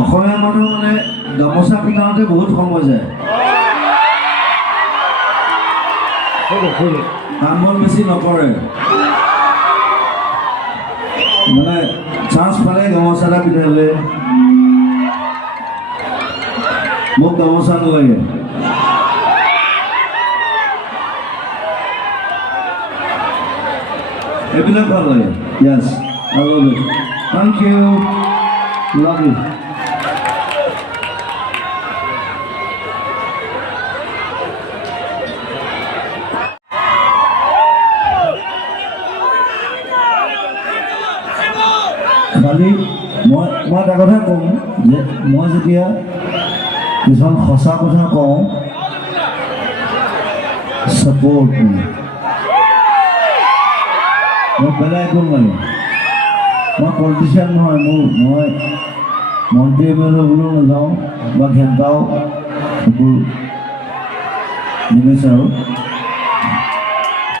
অসমীয়া মানুহ মানে গামোচা পিন্ধাওঁতে বহুত সময় যায়। কাম বন বেছি নকৰে। মানে চান্স পালে গামোচা এটা পিন্ধালে মোক গামোচা নালাগে। এইবিলাক ভালো লাগে। Yes I love you love you খালি মই মই এটা কথা ক'ম যে মই যেতিয়া কিছুমান সঁচা কথা কওঁ ছাপৰ্ট মই বেলেগ একো লাগে মই পলিটিচিয়ান নহয় মোৰ মই মন্ত্ৰী এম এল এ হ'বলৈও নাযাওঁ বা ঘেণ্টাও সেইবোৰ নিবিচাৰোঁ।